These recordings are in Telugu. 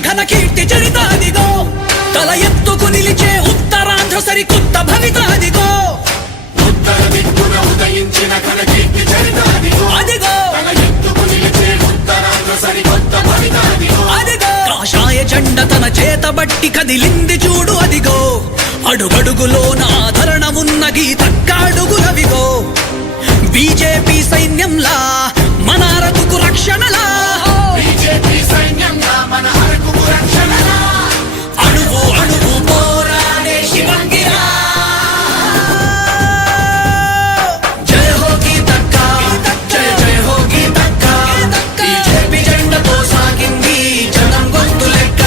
ఘన కీర్తి చరితాదిగో తల ఎత్తుకు నిలిచే ఉత్తరాంధ్ర సరికొత్త భవితాదిగో ఉత్తర దిక్కున ఉదయించిన ఘన కీర్తి చరితాదిగో అదిగో తల ఎత్తుకు నిలిచే ఉత్తరాంధ్ర సరికొత్త భవితాదిగో అదిగో కాషాయ జెండ తన చేతబట్టి కదిలింది చూడు అదిగో అడుగడుగులోన ఆదరణ ఉన్న గీతక్కాడుగులవిగో బీజేపీ సైన్యంలా మన అరకుకు రక్షణలా బీజేపీ సైన్యంగా మన అరకుకు రక్షణలా అణువు అణువు పోరాడే శివంగిరా జయ హో గీతక్క జయ జయ హో గీతక్క బీజేపీ జెండతో సాగింది జనం గొంతు లెక్క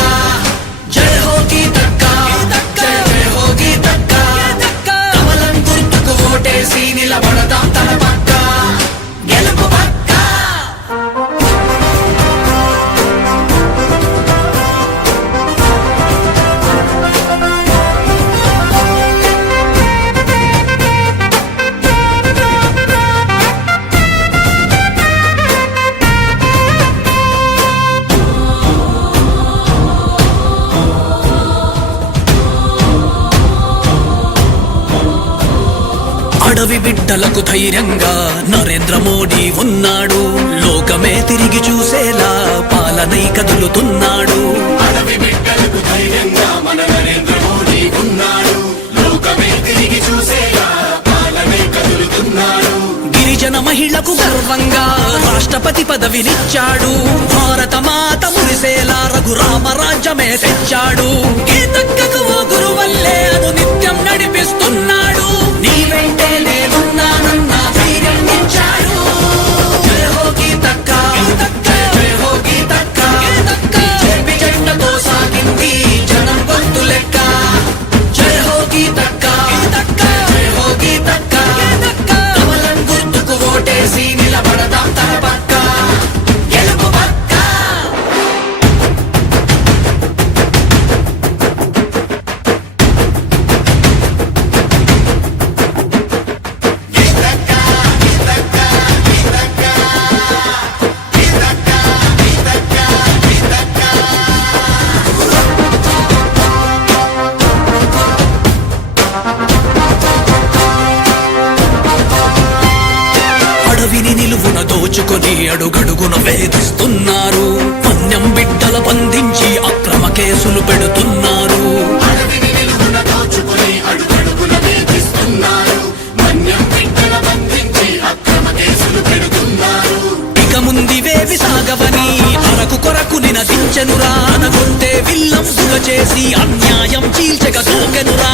జయ హో గీతక్క జయ జయ హో గీతక్క కమలం గుర్తుకు ఓటేసి నిలబడదాం తన పక్క గెలుపు పక్క అడవి బిడ్డలకు ధైర్యంగా నరేంద్ర మోడీ ఉన్నాడు లోకమే తిరిగి చూసేలా పాలనై కదులుతున్నాడు అడవి బిడ్డలకు ధైర్యంగా మన నరేంద్ర మోడీ ఉన్నాడు లోకమే తిరిగి చూసేలా పాలనే కదులుతున్నాడు గిరిజన మహిళకు గర్వంగా రాష్ట్రపతి పదవినిచ్చాడు భారత మాత మురిసేలా రఘురామ రాజ్యమే తెచ్చాడు గీతక్కకు ఓ గురువల్లే అను నిత్యం నడిపిస్తున్నాడు నీ వెంటే నేనున్నానన్న ధైర్యం ఇచ్చాడు జయ హో గీతక్క జయ జయ హో గీతక్క బీజేపీ జెండతో సాగింది జనం గొంతు లెక్క జయ హో గీతక్క జయ హో గీతక్క కమలం గుర్తుకు ఓటేసి నిలబడదాం తన పక్క గెలుపు పక్క అడవిని నిలువున దోచుకొని అడుగడుగున వేధిస్తున్నారు వన్యం బిడ్డల బంధించి అక్రమ కేసులు పెడుతున్నారు అడవిని నిలువున దోచుకుని అడుగడుగున వేధిస్తున్నారు మన్యం బిడ్డల బంధించి అక్రమ కేసులు పెడుతున్నారు ఇక ముందివేవి సాగవని అరకు కొరకు నినదించెనురా అనుకుంటే విల్లంసుల చేసి అన్యాయం చీల్చక దూకెనురా